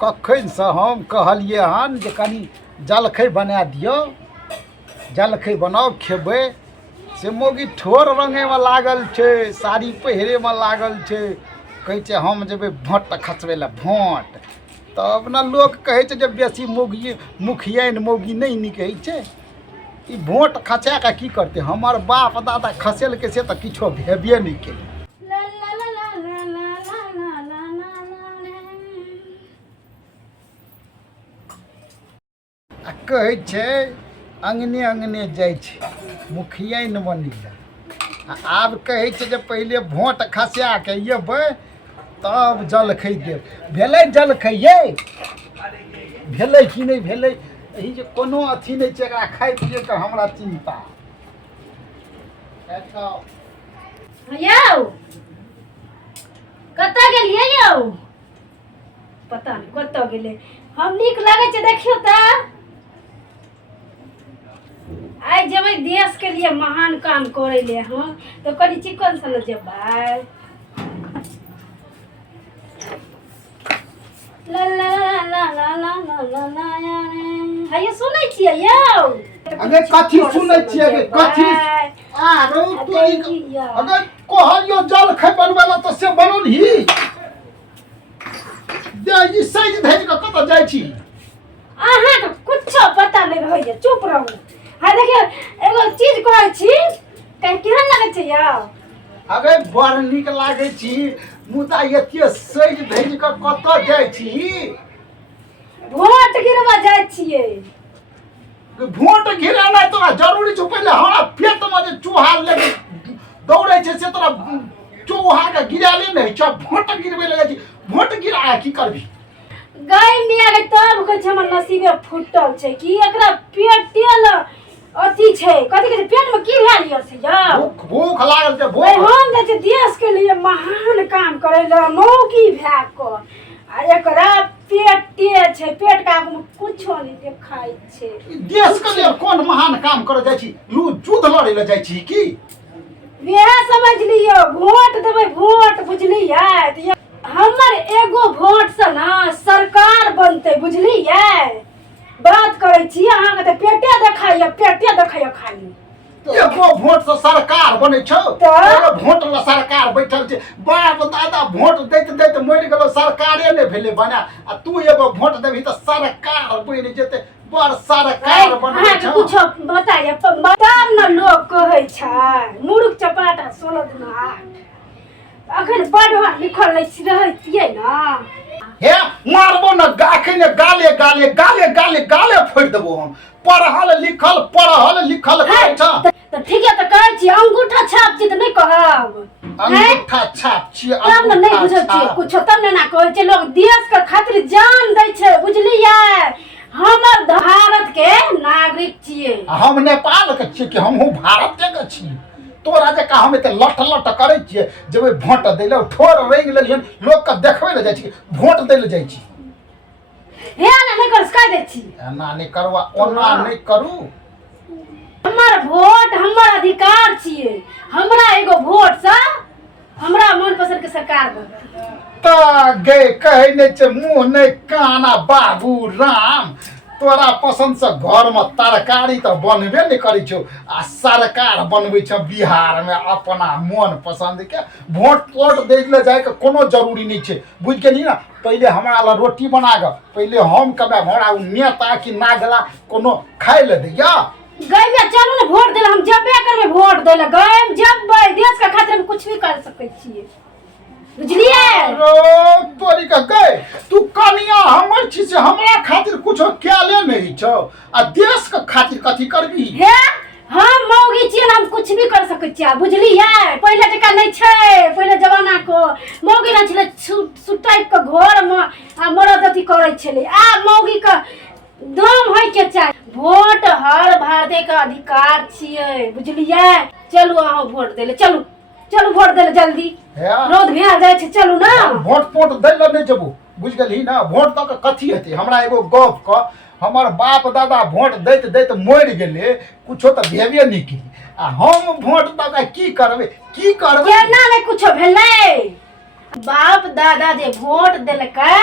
कखन से हम कहलिए हन जे कनी जलखै बना दियो, जलखै बनाओ खेबै। से मौगी ठोर रंगेमे लागल छै, साड़ी पहिरेमे लागल छै, कहै छै हम जेबै भोट खसबै लए भोट। तब ने लोक कहै छै जे बेसी मौगी मुखियाइन मौगी नहि नीक होइ छै। ई भोट खचा कऽ की करतै? हमर बाप दादा खसेलकै से तऽ किछो भेबे नहि केलै। आ कहै छै अङ्गने अङ्गने जाइ छै मुखियाइन बनी लए। आ आब कहै छै जे पहिले भोट खसा कऽ अयबै तब जलखै देब। भेलै जलखै यै? भेलै कि नहि भेलै? एहि जे कोनो अथी नहि छै एकरा खाइ पियैके हमरा चिन्ता। यौ कतऽ गेलियै यौ? पता नहीं कतऽ गेलै। हम नीक लगै छै देखियौ तऽ। आइ जेबै देश के लिए महान काम करे ले हम तो कनी चिकन सन जेबै। ला ला ला ला ला ला ला ला हे सुनै छियै यौ? अगे कथी सुनै छियै? अगे कथी? आरो तोरी अगर कहलियो जलखै बनबै लए तऽ से बनौलही। दे ई सैज धैज कऽ कतऽ जाइ छी? अहाँ के कुछो पता नहीं रहै छै, चुप रहू। हाय देखियो एगो चीज कहै छी, कहीं केहन लगै छै यौ? अगे बड़ नीक लागै छी, मुदा एते सैज धैज कऽ कतऽ जाइ छी? वोट गिरवा जाइ छियै। भोट गिरेनाइ तोरा जरूरी छौ? पहिले हमरा पेटमे जे चूहा लेके दौड़ै छै से तोरा चूहाके गिराले नहि छौ। भोट गिरबै लए जाइ छी, भोट गिरा की करबही? गाय मिया के तब कहै छै हमर नसीबे फुटल छै कि एकरा पेटे ल अथी छै, कथी कहै छै पेट में की भेल य से यौ? भूख भूख लागल छै भूख। हम जाइ छै देश के लिए महान काम करे ल मौगी भए क आ एकरा पेटे छै, पेट का कुछो नहीं देखाई छै। देश के लिए कोन महान काम करे जाइ छी? युद्ध लड़े ले जाइ छी की? वह समझ लियो वोट देबै वोट, बुझलियै? हमर एगो वोट से ना सरकार बनते, बुझलियै? बात करे छी अहाँ के त पेटे देखाइए, पेटे देखाइए खाली। एगो वोट से सरकार बने छौ? एगो वोट ला सरकार बैठल छै। बाप दादा वोट दैत दैत मरि गेलो, सरकारे ने भेले बना। आ तू एगो वोट देबही त सरकार बनि जेते। बड़ सरकार बने छौ। कुछ बताइए तब न लोग कहै छै मूर्ख चपाटा 16 दुना 8। अखन पढ़ल लिखल रहतियै ना। हे मारबो न गाखने गाले गाले गाले गाले गाले फोड़ देबो हम। पढ़ल लिखल कहै छ त ठीक है त कहै छी अंगूठा छाप छी त नहीं कहब? अंगूठा छाप छी, तब न नहीं बुझै छी कुछ, तब न ना कहै छै लोग देश के खातिर जान दै छै, बुझलियै? हमर भारत के नागरिक छियै। हम नेपाल के छियै कि हमहू भारत के छी? तोरा जका हम एते लट लट करे छियै जेबै भोट दै ले? ठोर रंग लेलियन लोग के देखबै ले जाइ छी, भोट दै ले जाइ छी। हे ना नहीं कर सकै दै छी। एना नहीं करवा, ओना नहीं करू। हमर वोट हमर अधिकार छियै। हमरा एगो वोट से हमरा मन पसंद के सरकार बनतै। त गए कहै नहीं छै मुंह नहीं काना बाबू राम। तोरा पसंद से घर में तरकारी तो बनबे नहीं करै छौ आ सरकार बनबै छ बिहार में अपना मन पसंद के। वोट वोट दै ले जाए के कोनो जरूरी नहीं छै, बुझ गेली ना? पहिले हमरा ला रोटी बना ग, पहिले हम कबे हमरा नेता कि नागला कोनो खाए ले दैया। गई में चलू ना वोट देला, हम जबे करबै वोट देला। गई हम जबै देश के खातिर हम कुछ भी कर सकै छियै, बुझलियै? रो तोरी का गए तू कनिया हमर छी से हमरा खातिर कुछो केले नहीं छौ आ देश के खातिर कथी करबी? हे हम मौगी छियै ना, हम कुछ भी कर सकै छियै, बुझलियै? पहिले जका नहीं छै, पहिले जमाना को मौगी ना छले सुटाइ के घर में आ मरद अथी करै छले। आ मौगी के दम होय के चाही। वोट हर भारतीय का अधिकार छियै, बुझलियै? चलू अहाँ वोट देले, चलू चलू वोट देले जल्दी। रोद भेल जाय छै, चलू ना। वोट पोट दै ल नहीं जेबू, बुझ गेलही ना? वोट द के कथी हेतै? हमरा एगो गप क, हमर बाप दादा वोट दैत दैत मरि गेले, कुछो त भेबे नहीं केली आ हम वोट द के की करबै? की करबै? केना नहीं कुछो भेलै? बाप दादा जे वोट देलकै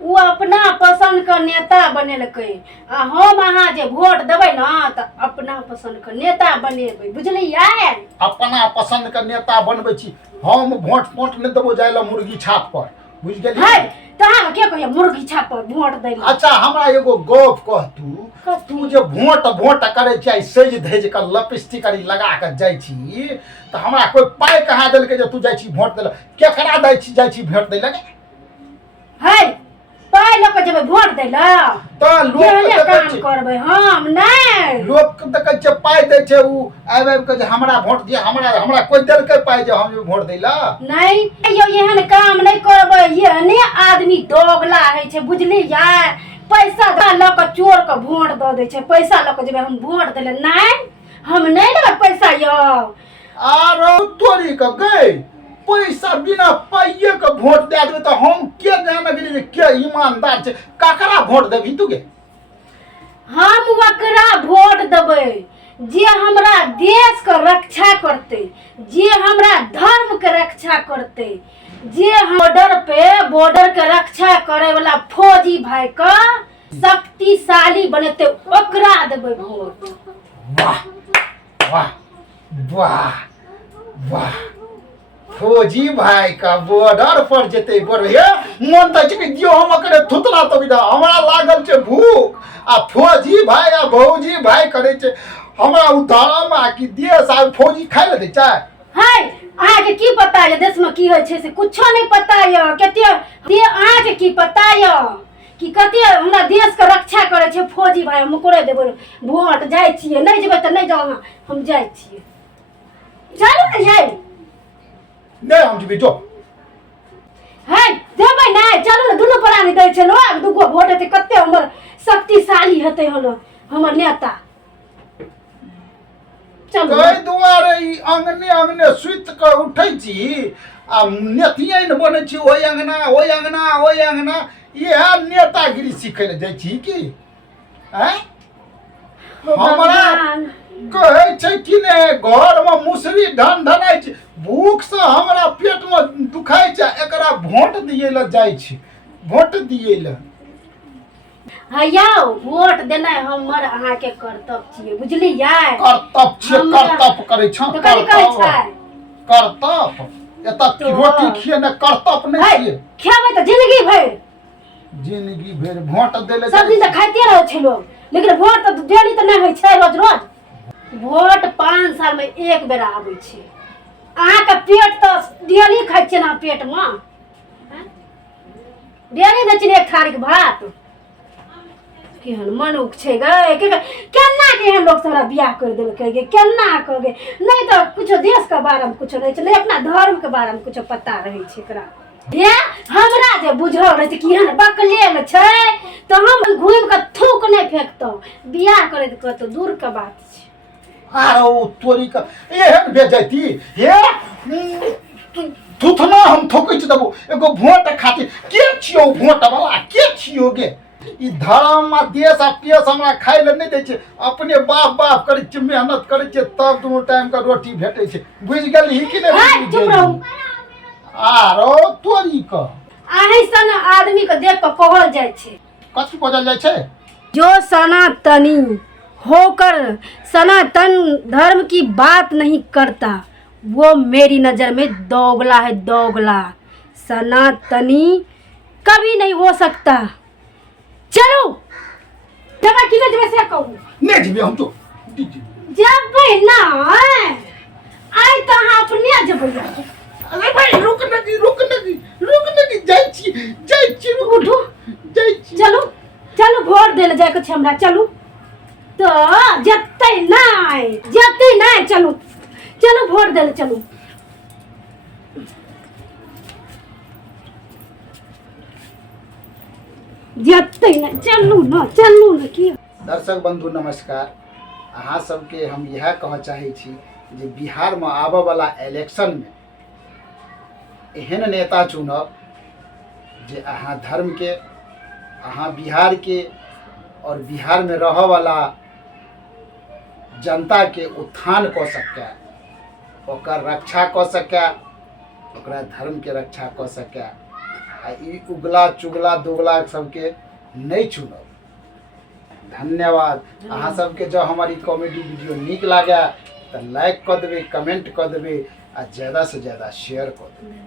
वो अपना पसंद का नेता बनेलकै आ हम अहाँ जे वोट देबै ना तऽ अपना पसंद का नेता बनेबै बुझलियै। अपना पसंद के नेता बनबै छी हम वोट नहीं देबो जाय ला मुर्गी छाप पर बुझ है गेलियै। तहाँ के कहिया मुर्गी छाप पर वोट दै ला। अच्छा हमरा एगो गप कह तू जे वोट करे छी सज धज के लिपस्टिक आरी लगा के जाय छी त हमरा कोई पाई कहाँ देलकै जे तू जाय छी वोट देला केकरा दै छी जाय छी वोट दै लगे है पाई ल के जेबै वोट दै ला त लोग काम करबै हम नहीं। लोग देखे छै पाई दै छै उ आबि के जे हमरा वोट दिया हमरा कोई देलकै पाई जे हम वोट दै ला नहीं यो एहन काम नहीं करबै एहने आदमी दोगला है छै बुझलियै। पैसा ल के चोर के वोट दऽ दै छै पैसा ल के जेबै हम वोट दै ला नहीं हम नहीं देबै पैसा यो। आरो तोरी के गई पैसा बिना पाइए के वोट दे देबै त हम के जाने गेली जे के ईमानदार छै ककरा वोट देबी तू गे। हम वकरा वोट देबै जे हमरा देश के रक्षा करते जे हमरा धर्म के रक्षा करते जे बॉर्डर के रक्षा करे वाला फौजी भाई का शक्तिशाली बनेते ओकरा देबै वोट। वाह वाह वाह वाह फौजी भाई का बॉर्डर पर जेते बोल हे मन त कि दियो हम करे थुतरा तो बिदा हमरा लागल छै भूख आ फौजी भाई आ भौजी भाई करे छै हमरा उधारम आ कि देश आ फौजी खाइ ले दै छै। है अहाँ के की पता है देश में की होय छै से कुछो नहीं पता है कते अहाँ के की पता है कि कते हमरा देश के रक्षा करे छै फौजी भाई हम ओकरे देबै वोट जाय छियै नहीं जेबै त नहीं जाओ हम जाय छियै चलू ने जाय नहीं हम जेबे जो है देबै नहीं चलू ने दुनू प्राणी दै छै लोग दुगो वोट हेतै कते हमर शक्तिशाली हेतै हमर नेता। चलू कई दुआरे ई अंगने सुत के उठै छी आ नेतिये न बनै छी ओइ अंगना इहे नेतागिरी सिखै ले जाइ छी की हैं हमरा कहै छै कि ने घर में मुसरी ढनाइ छै भूख से हमरा पेट में दुखाइ छै एकरा वोट दिए ले जाइ छी वोट दिए ले। हैया वोट देनाइ हमर अहाँ के कर्तव्य छियै बुझलियै। कर्तव्य छियै कर्तव्य करै छ तो कथी कहै छै कर्तव्य एता रोटी खिए ने कर्तव्य नहीं छियै खेबै त जिंदगी भर वोट देले सब दिन त खाइते रहै छै लोग लेकिन वोट त डेली त नहीं होय छै रोज वोट 5 साल में एक बेर आबै छै। अहाँ के पेट त डेली खाइ छियै ना पेट में डेली दै छियै एक थारी के भात केहन मनुख छै गे केना केहन लोग हमरा बियाह कर देलकै गे केना कर गे नहीं तो कुछ देश के बारे में कुछ नहीं छै नहीं अपना धर्म के बारे में कुछ पता रहे छै एकरा हे हमरा जे बुझल रहे छै केहन बकलेल छै तो हम घूम के थूक नहीं फेंकतो बियाह करे तो दूर के बात छै। आरो तोरी का एहन बेजती हे थुथना हम थोकै छ देबो एगो वोट खातिर के छियो वोट वाला के छियो गे ई धर्म आ देश आ पेश हमरा खाइ ले नहीं दै छै अपने बाप करै छै मेहनत करै छै तब दुनू टाइम का रोटी भेटै छै बुझ गेली कि नहीं चुप रहू। आरो तोरी का अहीं सन आदमी के देख के कहल जाय छै कथी बजल जाइ छै जो सनातनी होकर सनातन धर्म की बात नहीं करता वो मेरी नजर में दोगला है दोगला सनातनी कभी नहीं हो सकता। चलो जगह की नजर से कहूँ नहीं जीबे हम तो जब ना आई तो हम अपने जब अरे भाई रुक नहीं जाइ छी उठो जाइ छी चलो वोट दे ले जाय के छै हमरा चलू तो जत्ते नहीं चलो वोट दे ले चलू। जत्ते नहीं चलू ना की। दर्शक बंधु नमस्कार अहाँ सबके हम यह कह चाहे छी जे बिहार में आबे वाला इलेक्शन में एहन नेता चुनब जे अहाँ धर्म के अहाँ बिहार के और बिहार में रह वाला जनता के उत्थान क सके ओकर रक्षा क सके ओकरा धर्म के रक्षा कऽ सकै आ ई उगला चुगला दुगला सबके नहीं चुनब। धन्यवाद। अहाँ सबके जब हमारी कॉमेडी वीडियो नीक लागे तो लाइक कर देवे, कमेंट कर देवे आ ज़्यादा से ज़्यादा शेयर कर देवे।